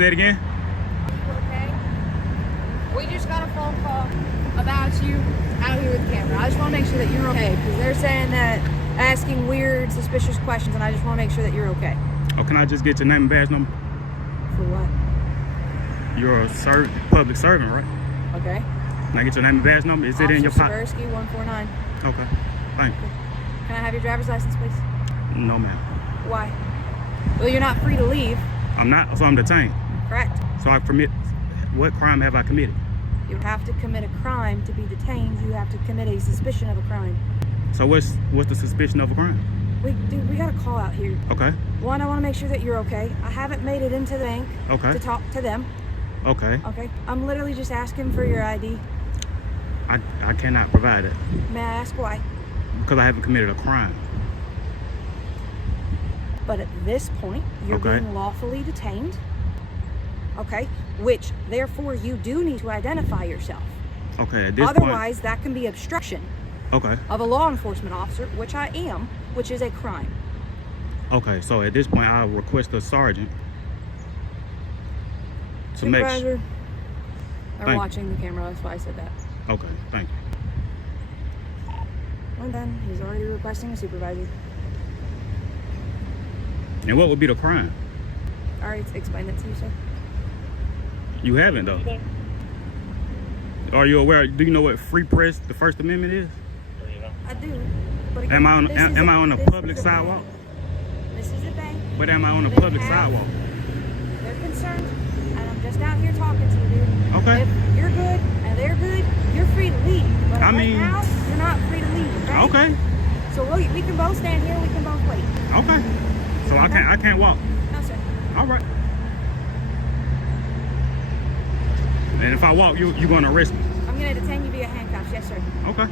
Say it again. Are you okay? We just got a phone call about you out here with the camera. I just want to make sure that you're okay, because they're saying that asking weird, suspicious questions, and I just want to make sure that you're okay. Oh, can I just get your name and badge number? For what? You're a public servant, right? Okay. Can I get your name and badge number? Is it in your pocket? Officer Saversky, 149. Okay. Thank you. Can I have your driver's license, please? No, ma'am. Why? Well, you're not free to leave. I'm not, so I'm detained. Correct. So what crime have I committed? You have to commit a crime to be detained. You have to commit a suspicion of a crime. So what's the suspicion of a crime? Dude, we got a call out here. Okay. One, I want to make sure that you're okay. I haven't made it into the bank to talk to them. Okay. Okay. I'm literally just asking for your ID. I cannot provide it. May I ask why? Because I haven't committed a crime. But at this point, you're being lawfully detained. Okay. Which, therefore, you do need to identify yourself. Okay. At this Otherwise, point, that can be obstruction. Okay. Of a law enforcement officer, which I am, which is a crime. Okay. So at this point, I'll request a sergeant to make sure. Supervisor, they're watching the camera. That's why I said that. Okay. Thank you. Well then, he's already requesting a supervisor. And what would be the crime? I already explained it to you, sir. You haven't, though. Are you aware? Do you know what free press, the First Amendment is? I do. But again, Am I on a public sidewalk? This is a bank. But am I on a public sidewalk? They're concerned, and I'm just out here talking to you, dude. Okay. If you're good and they're good, you're free to leave. But I mean, right now, you're not free to leave, okay? Okay. So we can both stand here, we can both wait. Okay. So I can't walk. No, sir. All right. And if I walk, you're going to arrest me? I'm going to detain you via handcuffs. Yes, sir. Okay.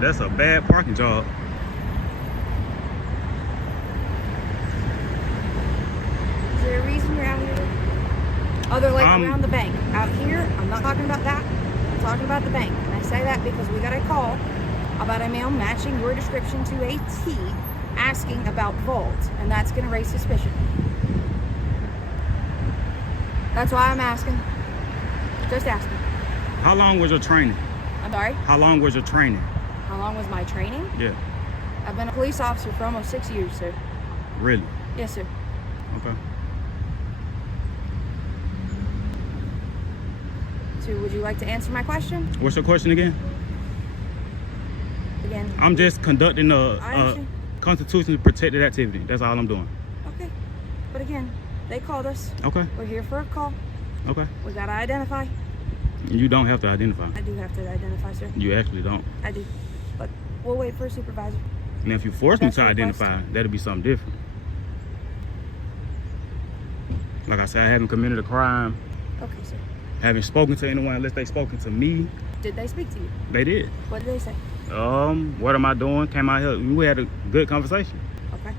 That's a bad parking job. Is there a reason you're out here? Other like around the bank. Out here, I'm not talking about that. I'm talking about the bank. And I say that because we got a call about a male matching your description to a T, asking about vault, and that's going to raise suspicion. That's why I'm asking. Just asking. How long was your training? I'm sorry? How long was your training? How long was my training? Yeah. I've been a police officer for almost 6 years, sir. Really? Yes, sir. Okay. So would you like to answer my question? What's your question again? Again. I'm just conducting a constitutionally protected activity. That's all I'm doing. Okay. But again, they called us. Okay. We're here for a call. Okay. We gotta identify. You don't have to identify. I do have to identify, sir. You actually don't. I do. But we'll wait for a supervisor. And if you force me to identify, that'll be something different. Like I said, I haven't committed a crime. Okay, sir. Haven't spoken to anyone unless they spoken to me. Did they speak to you? They did. What did they say? What am I doing? Came out here. We had a good conversation. Okay.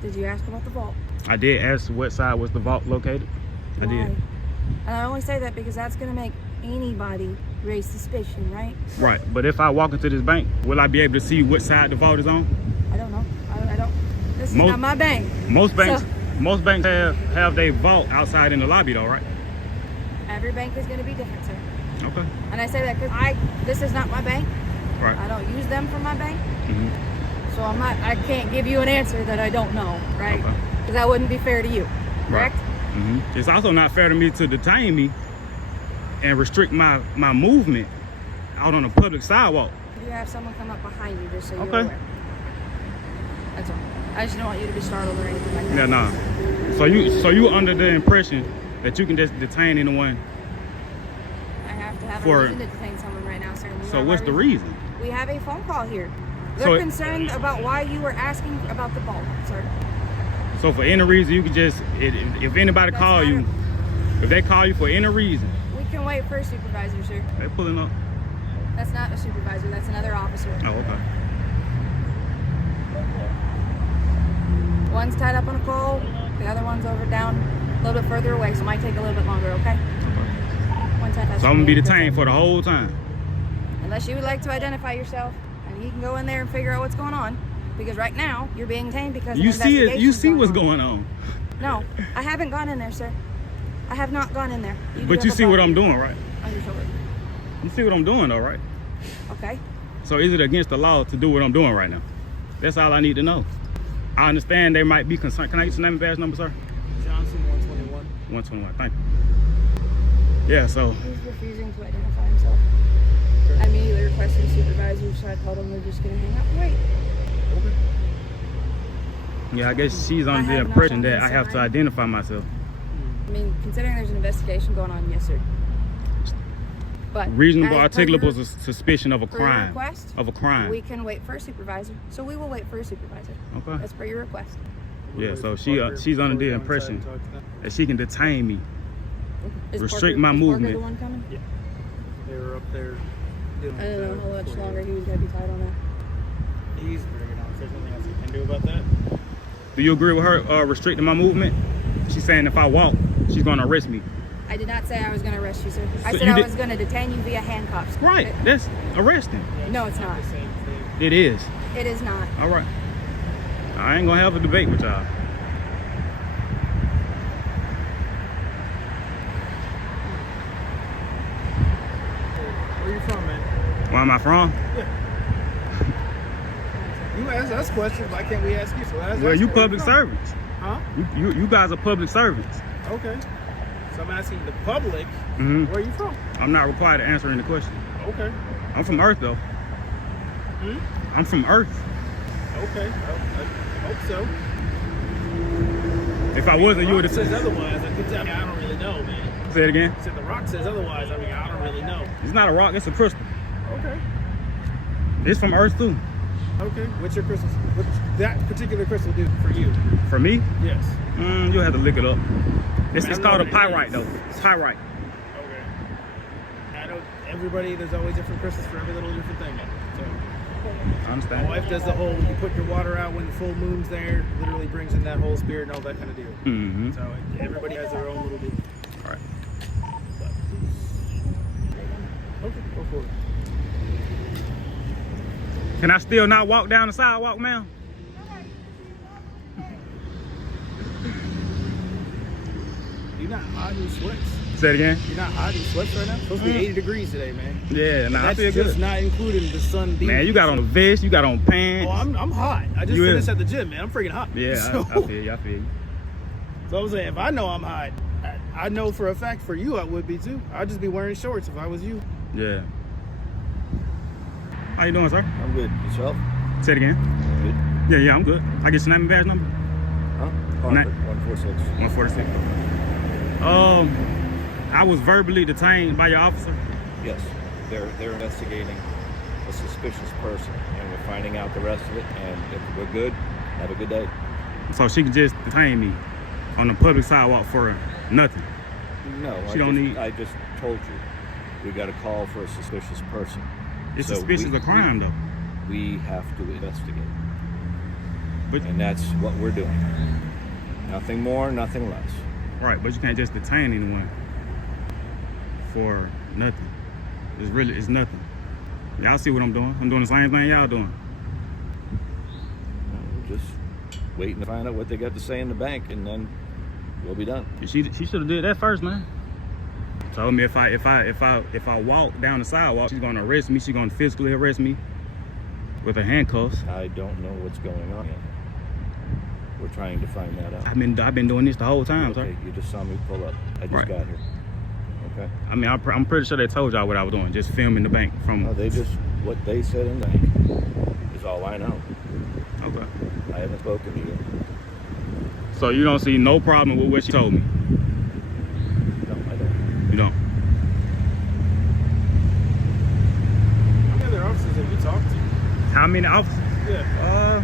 Did you ask about the vault? I did ask what side was the vault located. Why? I did. And I only say that because that's going to make anybody raise suspicion, right? Right. But if I walk into this bank, will I be able to see what side the vault is on? I don't know. I don't. This is not my bank. Most banks have their vault outside in the lobby, though, right? Every bank is going to be different, sir. Okay. And I say that because this is not my bank. Right. I don't use them for my bank. Mm-hmm. So I can't give you an answer that I don't know, right? Okay. Because that wouldn't be fair to you, correct? Right. Mm-hmm. It's also not fair to me to detain me and restrict my movement out on a public sidewalk. You have someone come up behind you just so you're Okay. aware. That's all. I just don't want you to be startled or anything like that. Yeah, nah. So you under the impression that you can just detain anyone? I have to have a reason to detain someone right now, sir. So what's the reason? We have a phone call here. They're concerned about why you were asking about the vault, sir. So for any reason, you can just, if anybody call you, if they call you for any reason. We can wait for a supervisor, sir. They're pulling up. That's not a supervisor, that's another officer. Oh, okay. One's tied up on a call, the other one's over down a little bit further away, so it might take a little bit longer, okay? So I'm gonna be detained for the whole time? Unless you would like to identify yourself, and you can go in there and figure out what's going on. Because right now, you're being detained because You an see it. You investigation's see what's on. going on. No, I haven't gone in there, sir. I have not gone in there. But you see what I'm doing, right? On your shoulder. You see what I'm doing, though, right? Okay. So is it against the law to do what I'm doing right now? That's all I need to know. I understand they might be concerned. Can I get your name and badge number, sir? Johnson, 121. 121. Thank you. Yeah. So. He's refusing to identify himself. I immediately requested a supervisor, so I told him we're just gonna hang out and wait. Okay. Yeah, I guess she's I under the have not impression gone that I have to inside. identify myself. I mean, considering there's an investigation going on, yes, sir. But Reasonable, as per articulable your- suspicion of a per your crime. request, Of a crime. we can wait for a supervisor. So we will wait for a supervisor. Okay. As per your request. Yeah. So she's under the impression that she can detain me. Is Restrict Parker, my is Parker movement. the one coming? Yeah. They were up there. I don't know how much longer he was gonna be tied on that. He's bringing on. There's nothing else he can do about that. Do you agree with her restricting my movement? She's saying if I walk, she's going to arrest me. I did not say I was gonna arrest you, sir. I So said you I did- was gonna detain you via handcuffs. Right. That's arresting. Yeah, No, it's not. The same thing. It is. It is not. All right. I ain't going to have a debate with y'all. Where you from, man? Where am I from? You asked us questions. Why can't we ask you? So ask Well, us you where public from. servants. Huh? You guys are public servants. Okay. So I'm asking the public, hmm where you from? I'm not required to answer any question. Okay. I'm from Earth, though. Hmm? I'm from Earth. Okay. I hope so. If I wasn't, you would Rock have says said. otherwise. I could tell you, I don't really know, man. Say it again. Said the rock says otherwise. I mean, I don't really know. It's not a rock. It's a crystal. Okay. It's from Earth too. Okay. What's your crystal? What's that particular crystal do for you? For me, Yes. you'll have to look it up. It's I know called a what it pyrite, is. though. It's pyrite. Okay. I know everybody. There's always different crystals for every little different thing. So I my understand. wife does the whole. You put your water out when the full moon's there. Literally brings in that whole spirit and all that kind of deal. Mm-hmm. So everybody has their own little deal. All right. But okay, go for it. Can I still not walk down the sidewalk, ma'am? You're not hot in sweats. Say it again. You're not hot in sweats right now. It's supposed to be 80 degrees today, man. Yeah, nah, I That's feel just good. not including the sun beams. Man, you got on a vest, you got on pants. Oh, I'm hot. I just You is. finished at the gym, man. I'm freaking hot. Yeah, So, I feel you. I feel you. so I'm saying, if I know I'm hot, I know for a fact for you I would be too. I'd just be wearing shorts if I was you. Yeah. How you doing, sir? I'm good. Yourself? Say it again. Good. Yeah, I'm good. I get your name and badge number? Huh? Parker, 146. 146. I was verbally detained by your officer. Yes. They're investigating a suspicious person, and we're finding out the rest of it. And if we're good, have a good day. So she can just detain me on the public sidewalk for nothing. No, I just told you. We got a call for a suspicious person. It's So suspicious of crime, though. We have to investigate. But And that's what we're doing. Nothing more, nothing less. right, but you can't just detain anyone for nothing. It's nothing. Y'all see what I'm doing? I'm doing the same thing y'all doing. We're just waiting to find out what they got to say in the bank, and then we'll be done. She should have did that first, man. Told me if I walk down the sidewalk, she's gonna arrest me. She's gonna physically arrest me with her handcuffs. I don't know what's going on yet. We're trying to find that out. I've been doing this the whole time, Okay, sir. you just saw me pull up. I just Right. got here. Okay. I mean, I'm pretty sure they told y'all what I was doing, just filming the bank from. No, what they said in the bank is all I know. Okay. I haven't spoken to you. So you don't see no problem with what she told me. No, I don't. You don't. How many other officers have you talked to? How many officers? Yeah.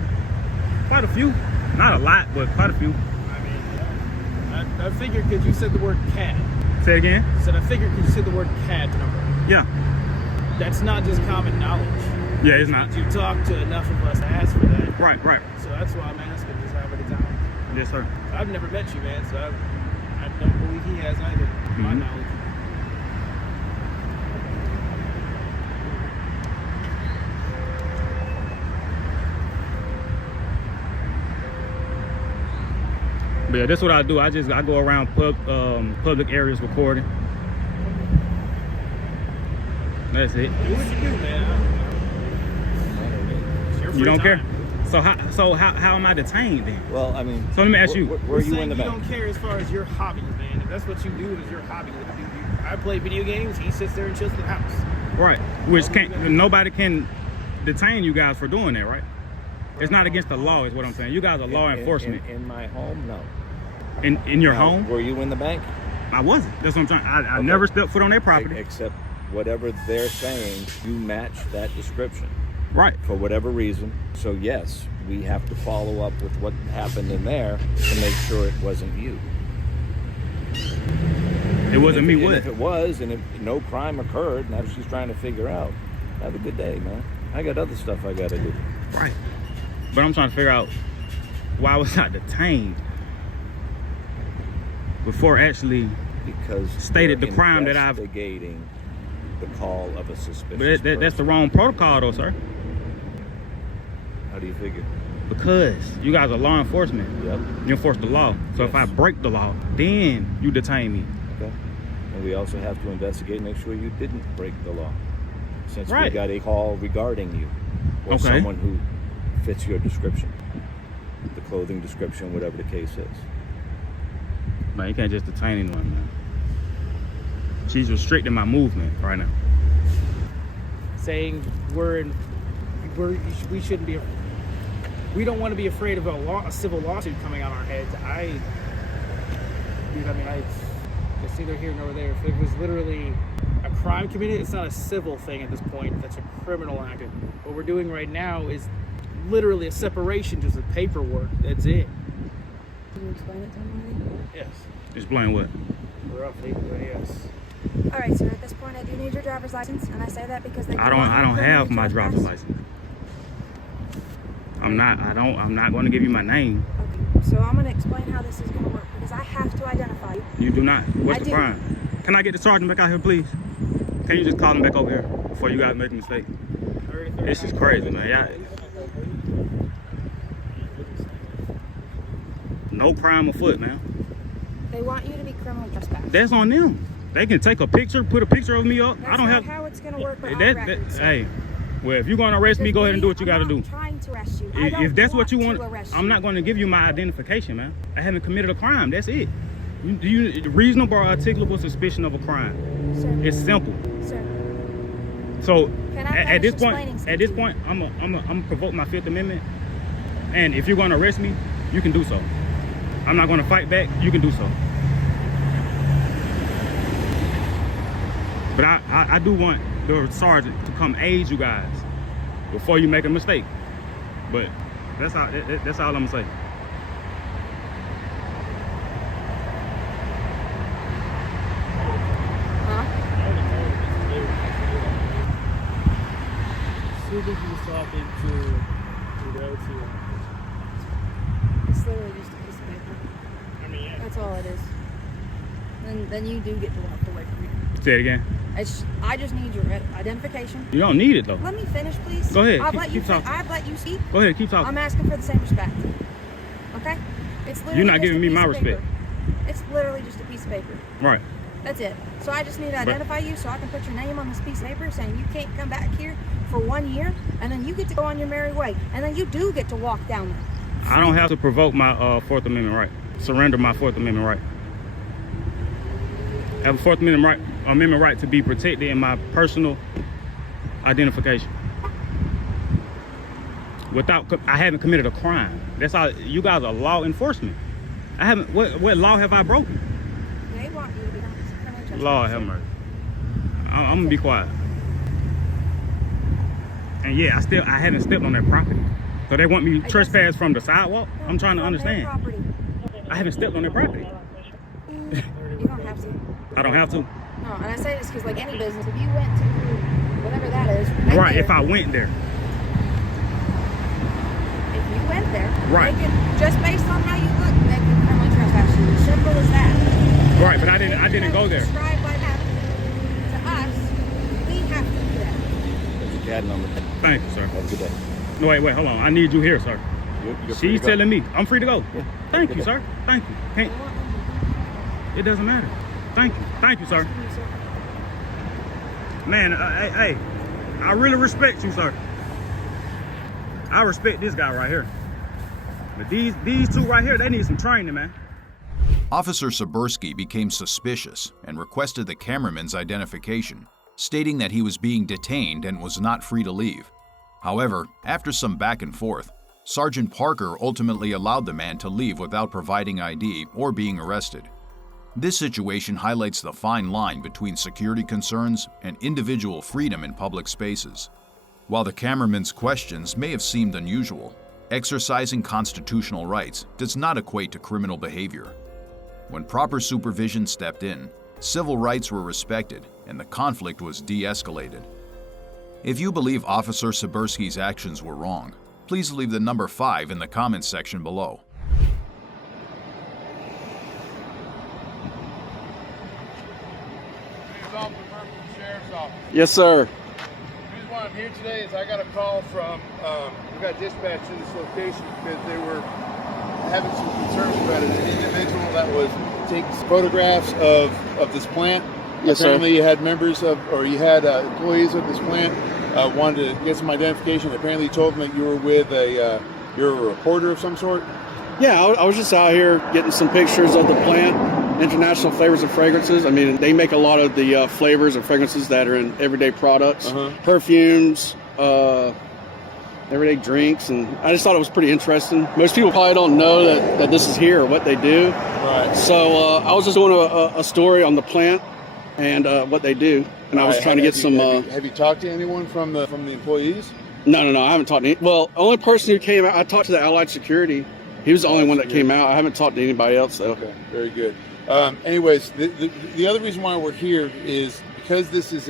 Quite a few. Not a lot, but quite a few. I mean, I figured because you said the word CAD. Say it again. I said I figured because you said the word CAD number. Yeah. That's not just common knowledge. Yeah, it's not. You talked to enough of us to ask for that. Right. So that's why I'm asking just how many times. Yes, sir. I've never met you, man, so I don't believe he has either, to my Mhm. knowledge. yeah, that's what I do. I go around public areas recording. That's it. Do what you do, man. It's your You free don't time. care? So how am I detained then? Well, I mean, So let me ask you. were you in the You bank? don't care as far as your hobbies, man. If that's what you do, is your hobby. I play video games. He sits there and chills in the house. Right. Which nobody can detain you guys for doing that, right? It's not against the law, is what I'm saying. You guys are law enforcement. In my home, no. In your Now, home? Were you in the bank? I wasn't. That's what I'm trying. I Okay. never stepped foot on their property. Except whatever they're saying, you match that description Right. for whatever reason. So yes, we have to follow up with what happened in there to make sure it wasn't you. It wasn't And me. if, What? and if it was, and if no crime occurred, and that's what she's trying to figure out, have a good day, man. I got other stuff I gotta do. Right. But I'm trying to figure out why was I detained before actually. Because Stated they're the crime that I've- investigating the call of a suspicious But that's the person. wrong protocol, though, sir. How do you figure? Because you guys are law enforcement. Yep. You enforce the law. So if I Yes. break the law, then you detain me. Okay. And we also have to investigate and make sure you didn't break the law. Since we Right. got a call regarding you or Okay. someone who fits your description, the clothing description, whatever the case is. Man, you can't just detain anyone, man. She's restricting my movement right now. Saying we shouldn't be. We don't want to be afraid of a civil lawsuit coming on our heads. It's neither here nor there. If it was literally a crime committed, it's not a civil thing at this point. That's a criminal act. What we're doing right now is literally a separation, just of paperwork. That's it. Can you explain it to him, Yes. Explain what? Roughly, but yes. All right, sir. At this point, I do need your driver's license, and I say that because they. I don't have my driver's license. I'm not going to give you my name. Okay, so I'm going to explain how this is going to work because I have to identify you. You do not. What's I the do. crime? Can I get the sergeant back out here, please? Can you just call him back over here before you guys make a mistake? This is crazy, man. No crime afoot, man. They want you to be criminally trespassed. That's on them. They can take a picture, put a picture of me up. That's I don't not have. how it's going to work. But Hey, well, if you're going to arrest me, go ahead and do what you got to do. I'm not trying to arrest you. I don't If that's what you want want, to arrest I'm you. not going to give you my identification, man. I haven't committed a crime. That's it. Reasonable or articulable suspicion of a crime. Sir, It's simple. sir, So Can I at this finish explaining point, at this something? point, I'm gonna provoke my Fifth Amendment. And if you're going to arrest me, you can do so. I'm not going to fight back. You can do so. But I do want the sergeant to come aid you guys before you make a mistake. But that's all I'm gonna say. huh? Who did you was talking to? It's literally just a piece of paper. I mean, yeah. That's all it is. Then you do get to walk away from here. Say it again. I just need your identification. You don't need it though. Let me finish, please. Go ahead, I've keep talking. I've let you speak. Go ahead, keep talking. I'm asking for the same respect. Okay? It's literally You're not just giving a me piece my of respect. paper. It's literally just a piece of paper. Right. That's it. So I just need to identify you so I can put your name on this piece of paper saying you can't come back here for 1 year, and then you get to go on your merry way. And then you do get to walk down there. I don't have to provoke my Fourth Amendment right. Surrender my Fourth Amendment right. I have a Fourth Amendment right to be protected in my personal identification. I haven't committed a crime. That's how you guys are law enforcement. I haven't. What law have I broken? They want you to be criminally trespassed. Lord have mercy. I'm gonna be quiet. And yeah, I haven't stepped on their property. So they want me to trespass from the sidewalk? I'm trying to From their understand. property. I haven't stepped on their property. You don't have to. I don't have to. No, and I say this because like any business, if you went to whatever that is, Right, there, if I went there. if you went there, Right. they could, just based on how you look, they could criminally trespass you. As simple as that. Right, but I didn't go there. Described by that to us, we have to do that. That's your CAD number. Thank you, sir. Have a good day. No, wait, hold on. I need you here, sir. You're free She's to go. telling me I'm free to go. Yeah. Thank Good you, day. sir. Thank you. Can't. It doesn't matter. Thank you. Thank you, sir. Man, hey, I really respect you, sir. I respect this guy right here. But these two right here, they need some training, man. Officer Sabursky became suspicious and requested the cameraman's identification, stating that he was being detained and was not free to leave. However, after some back and forth, Sergeant Parker ultimately allowed the man to leave without providing ID or being arrested. This situation highlights the fine line between security concerns and individual freedom in public spaces. While the cameraman's questions may have seemed unusual, exercising constitutional rights does not equate to criminal behavior. When proper supervision stepped in, civil rights were respected and the conflict was de-escalated. If you believe Officer Sabursky's actions were wrong, please leave the number 5 in the comments section below. Yes, sir. The reason why I'm here today is I got a call from, we got dispatched to this location because they were having some concerns about an individual that was taking photographs of this plant. Yes, Apparently sir. you had members of, or you had employees of this plant wanted to get some identification. Apparently you told them that you were with you're a reporter of some sort. Yeah, I was just out here getting some pictures of the plant, International Flavors and Fragrances. I mean, they make a lot of the flavors and fragrances that are in everyday products, perfumes, everyday drinks, and I just thought it was pretty interesting. Most people probably don't know that this is here or what they do. Right. So I was just doing a story on the plant and what they do, and I was trying to get some. Have you talked to anyone from the employees? No, I haven't talked to any. Well, only person who came out, I talked to the Allied Security. He was the only one that came out. I haven't talked to anybody else, though. Okay, very good. Anyways, the other reason why we're here is because this is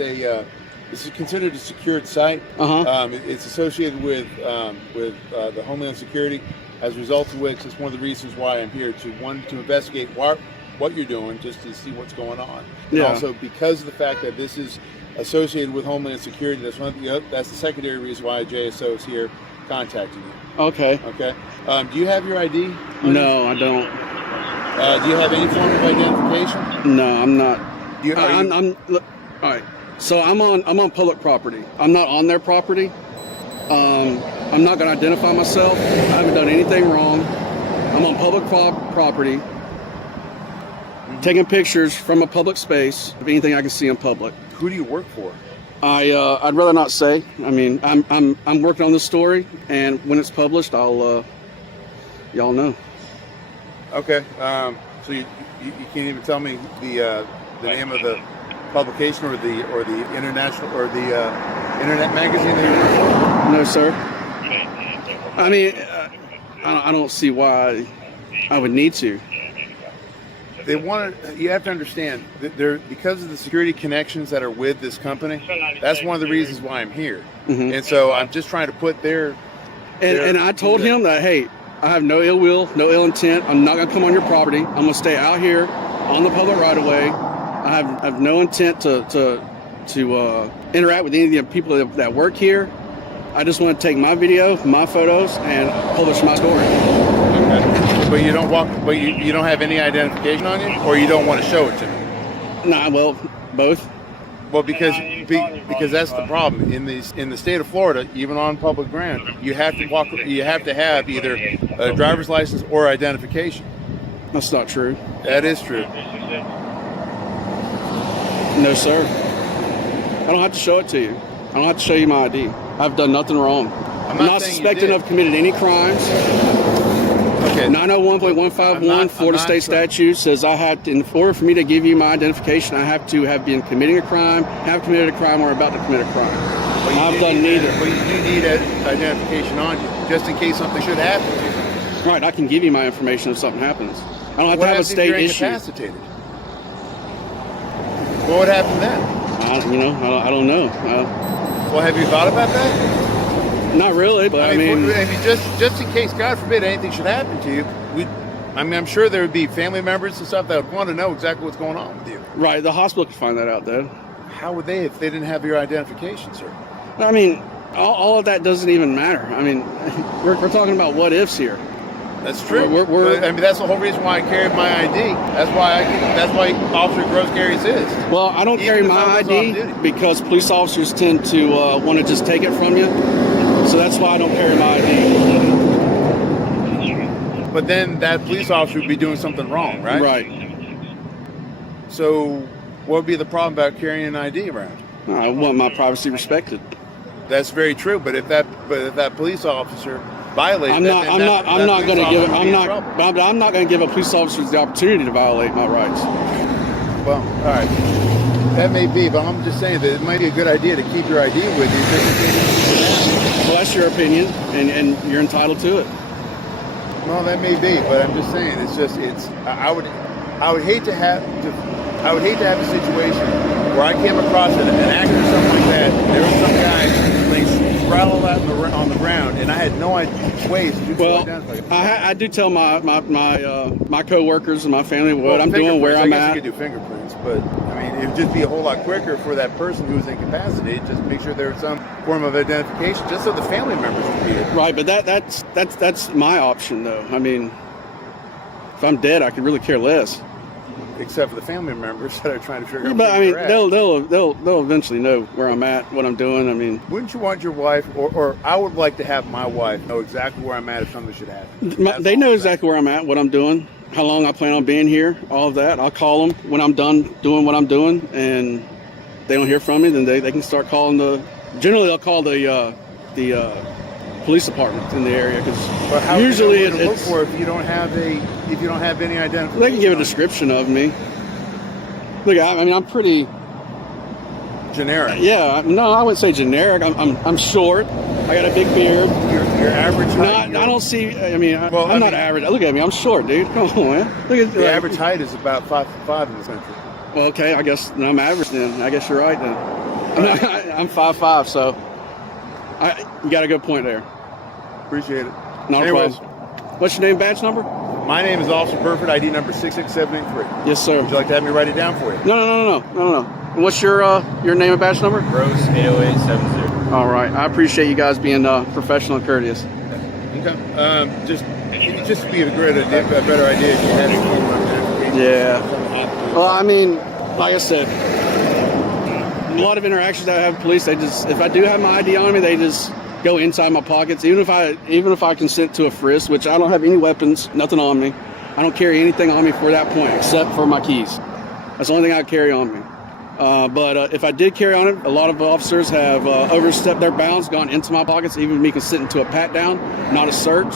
considered a secured site. It's associated with the Homeland Security. As a result of which, it's one of the reasons why I'm here to investigate what you're doing, just to see what's going on. And also because of the fact that this is associated with Homeland Security, that's the secondary reason why JSO is here contacting you. Okay. Okay. Do you have your ID? No, I don't. Do you have any form of identification? No, I'm not. Look, all right. So I'm on public property. I'm not on their property. I'm not going to identify myself. I haven't done anything wrong. I'm on public property, taking pictures from a public space of anything I can see in public. Who do you work for? I'd rather not say. I mean, I'm working on this story, and when it's published, I'll y'all know. Okay. So you can't even tell me the name of the publication or the international or the internet magazine that you work for? No, sir. I mean, I don't see why I would need to. You have to understand that because of the security connections that are with this company, that's one of the reasons why I'm here. And so I'm just trying to put their and I told him that, hey, I have no ill will, no ill intent. I'm not going to come on your property. I'm going to stay out here on the public right of way. I have no intent to interact with any of the people that work here. I just want to take my video, my photos, and publish my story. Okay. But you don't have any identification on you, or you don't want to show it to me? Nah, well, both. Well, because that's the problem in the state of Florida. Even on public ground, you have to have either a driver's license or identification. That's not true. That is true. No, sir. I don't have to show it to you. I don't have to show you my ID. I've done nothing wrong. I'm not suspected of committed any crimes. Okay. 901.151 Florida State statute says I have to, in order for me to give you my identification, I have to have been committing a crime, have committed a crime, or about to commit a crime. I've done neither. But you do need identification on you, just in case something should happen to you. Right, I can give you my information if something happens. I don't have to have a state issue. Incapacitated? What would happen then? I don't know. Well, have you thought about that? Not really, but I mean just in case, God forbid, anything should happen to you, I'm sure there would be family members and stuff that would want to know exactly what's going on with you. Right, the hospital could find that out, though. How would they if they didn't have your identification, sir? I mean, all of that doesn't even matter. I mean, we're talking about what ifs here. That's true. We're But, I mean, that's the whole reason why I carried my ID. That's why Officer Gross carries his. well, I don't carry Even if my I was ID off duty. because police officers tend to want to just take it from you. So that's why I don't carry my ID. But then that police officer would be doing something wrong, right? Right. So what would be the problem about carrying an ID around? I want my privacy respected. That's very true. But if that police officer violates, I'm not going to give. I'm not going to give a police officer the opportunity to violate my rights. Well, all right. That may be, but I'm just saying that it might be a good idea to keep your ID with you just in case anything happens. Well, that's your opinion, and you're entitled to it. Well, that may be, but I'm just saying I would hate to have a situation where I came across an actor or something like that. There was some guy laying spraddled out on the ground, and I had no ways to identify him. I do tell my coworkers and my family what I'm doing, where I'm I guess at. you could do fingerprints, but I mean, it would just be a whole lot quicker for that person who was incapacitated. Just make sure there's some form of identification, just so the family members can be it. Right, but that's my option, though. I mean, if I'm dead, I could really care less. Except for the family members that are trying to figure out. But I mean, where they're at. they'll eventually know where I'm at, what I'm doing. I mean, Wouldn't you want your wife, or I would like to have my wife know exactly where I'm at if something should happen? they know exactly where I'm at, what I'm doing, how long I plan on being here, all of that. I'll call them when I'm done doing what I'm doing, and they don't hear from me, then they can start calling generally they'll call the police department in the area, because usually it's look for if you don't have any identification. They can give a description of me. Look, I mean, I'm pretty generic. Yeah, no, I wouldn't say generic. I'm short. I got a big beard. Your average height. I don't see. I mean, I'm not average. Look at me. I'm short, dude. Come on, man. Look at the average height is about 5'5" in this country. Well, okay, I guess I'm average then. I guess you're right then. I'm 5'5", so you got a good point there. Appreciate it. Not a problem. What's your name, badge number? My name is Officer Burford, ID number 66783. Yes, sir. Would you like to have me write it down for you? No. And what's your name and badge number? Rose 80870. All right. I appreciate you guys being professional and courteous. Okay. Just to be a better idea if you had any form of identification. Yeah. Well, I mean, like I said, a lot of interactions that I have with police, if I do have my ID on me, they just go inside my pockets. Even if I consent to a frisk, which I don't have any weapons, nothing on me. I don't carry anything on me for that point except for my keys. That's the only thing I carry on me. But if I did carry on it, a lot of officers have overstepped their bounds, gone into my pockets, even me consenting to a pat down, not a search,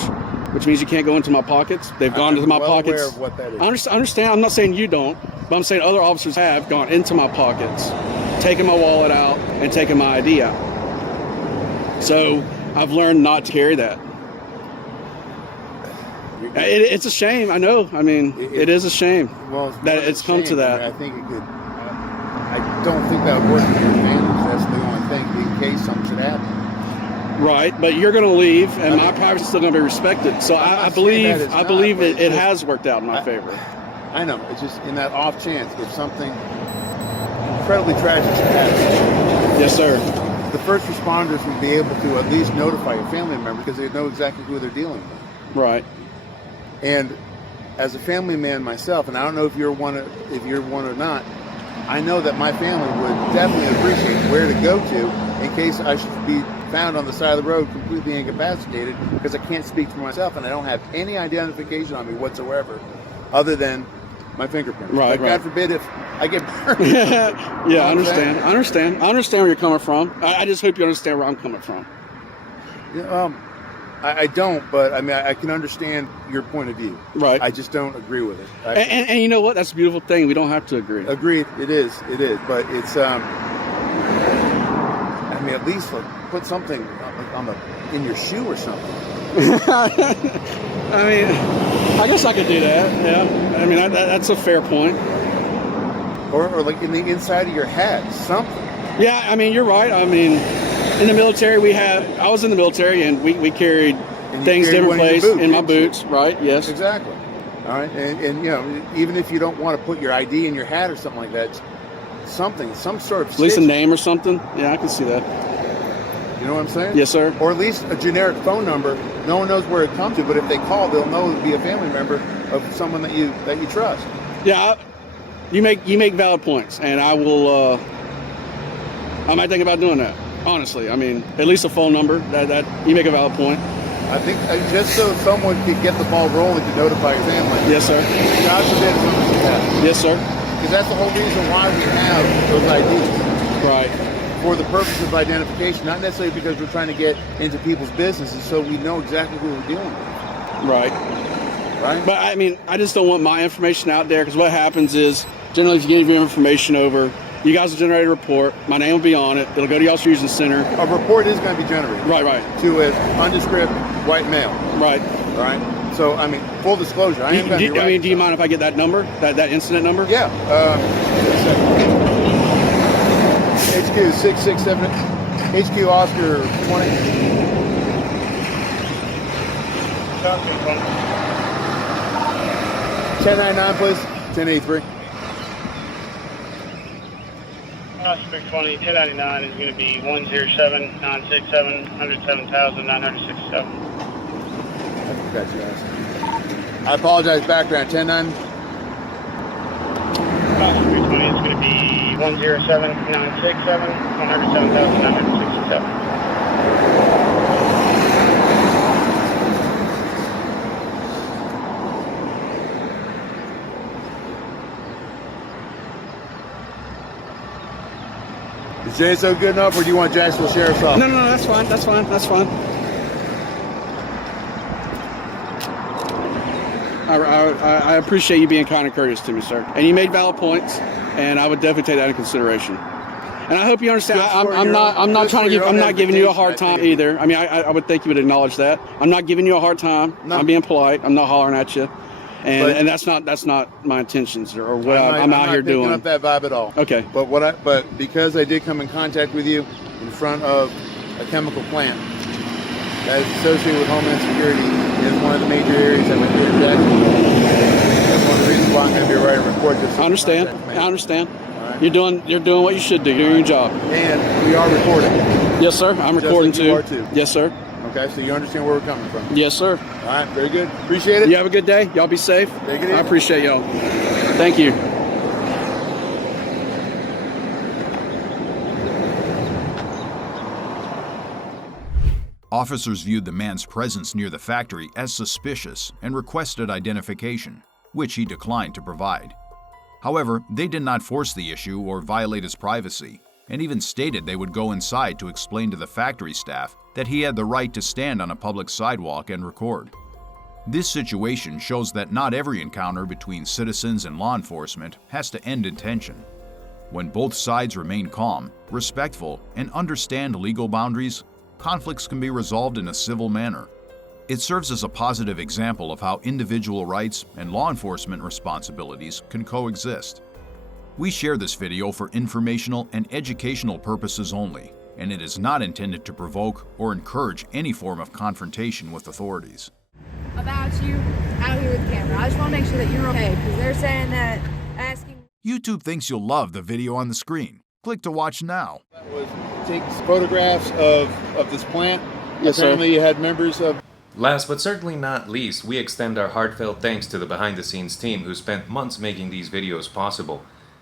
which means you can't go into my pockets. They've gone into my pockets. Aware of what that is. I understand. I'm not saying you don't, but I'm saying other officers have gone into my pockets, taken my wallet out, and taken my ID out. So I've learned not to carry that. It's a shame. I know. I mean, it is a shame that it's come to that. I think it could. I don't think that would work to your advantage. That's the only thing in case something should happen. Right, but you're going to leave, and my privacy is still going to be respected. So I believe it has worked out in my favor. I know. It's just in that off chance if something incredibly tragic should happen. Yes, sir. The first responders would be able to at least notify a family member because they know exactly who they're dealing with. Right. And as a family man myself, and I don't know if you're one or not, I know that my family would definitely appreciate where to go to in case I should be found on the side of the road completely incapacitated because I can't speak for myself and I don't have any identification on me whatsoever other than my fingerprints. Right, God forbid if I get burned. Yeah, I understand. I understand where you're coming from. I just hope you understand where I'm coming from. I don't, but I mean, I can understand your point of view. Right. I just don't agree with it. And you know what? That's a beautiful thing. We don't have to agree. Agreed. It is. But it's, I mean, at least put something in your shoe or something. I mean, I guess I could do that. Yeah. I mean, that's a fair point. Or like in the inside of your hat, something. Yeah, I mean, you're right. I mean, in the military, I was in the military, and we carried things different places in my boots, right? Yes. Exactly. All right. And you know, even if you don't want to put your ID in your hat or something like that, some sort of at least a name or something. Yeah, I can see that. You know what I'm saying? Yes, sir. Or at least a generic phone number No one knows where it comes to, but if they call, they'll know it'll be a family member of someone that you trust. Yeah, you make valid points, and I will. I might think about doing that. Honestly, I mean, at least a phone number. That you make a valid point. I think just so someone could get the ball rolling to notify your family. Yes, sir. God forbid something should happen. Yes, sir. Because that's the whole reason why we have those IDs. Right. For the purpose of identification, not necessarily because we're trying to get into people's businesses, so we know exactly who we're dealing with. Right. Right. But I mean, I just don't want my information out there, because what happens is, generally, if you give your information over, you guys will generate a report. My name will be on it. It'll go to y'all's fusion center. A report is going to be generated. Right. To an undescript white male. Right. Right. So, I mean, full disclosure. I am going to be right. Do you mind if I get that number, that incident number? Yeah. HQ 667. HQ Oscar 20. 1099, please. 1083. Oscar 20, 1099 is going to be 107-967, 107,967. I forgot you asked. I apologize, background. 109. Oscar 20 is going to be 107-967, 107,967. Is JSO good enough, or do you want Jacksonville Sheriff's Office? No, that's fine. That's fine. I appreciate you being kind and courteous to me, sir. And you made valid points, and I would definitely take that into consideration. And I hope you understand. I'm not giving you a hard time either. I mean, I would think you would acknowledge that. I'm not giving you a hard time. No. I'm being polite. I'm not hollering at you. And that's not my intentions or what I'm out here doing. I'm not picking up that vibe at all. Okay. But because I did come in contact with you in front of a chemical plant that is associated with Homeland Security is one of the major areas that my here in Jacksonville. That's one of the reasons why I'm going to be writing a report. I understand. Right. You're doing what you should do. You're doing your job. And we are recording. Yes, sir. I'm recording too. You are too. Yes, sir. Okay, so you understand where we're coming from. Yes, sir. All right, very good. Appreciate it. You have a good day. Y'all be safe. Take it easy. I appreciate y'all. Thank you. Officers viewed the man's presence near the factory as suspicious and requested identification, which he declined to provide. However, they did not force the issue or violate his privacy, and even stated they would go inside to explain to the factory staff that he had the right to stand on a public sidewalk and record. This situation shows that not every encounter between citizens and law enforcement has to end in tension. When both sides remain calm, respectful, and understand legal boundaries, conflicts can be resolved in a civil manner. It serves as a positive example of how individual rights and law enforcement responsibilities can coexist. We share this video for informational and educational purposes only, and it is not intended to provoke or encourage any form of confrontation with authorities. About you out here with the camera. I just want to make sure that you're okay, because they're saying that asking... YouTube thinks you'll love the video on the screen. Click to watch now. That was take photographs of this plant. Yes, apparently you had members of... Last but certainly not least, we extend our heartfelt thanks to the behind-the-scenes team who spent months making these videos possible.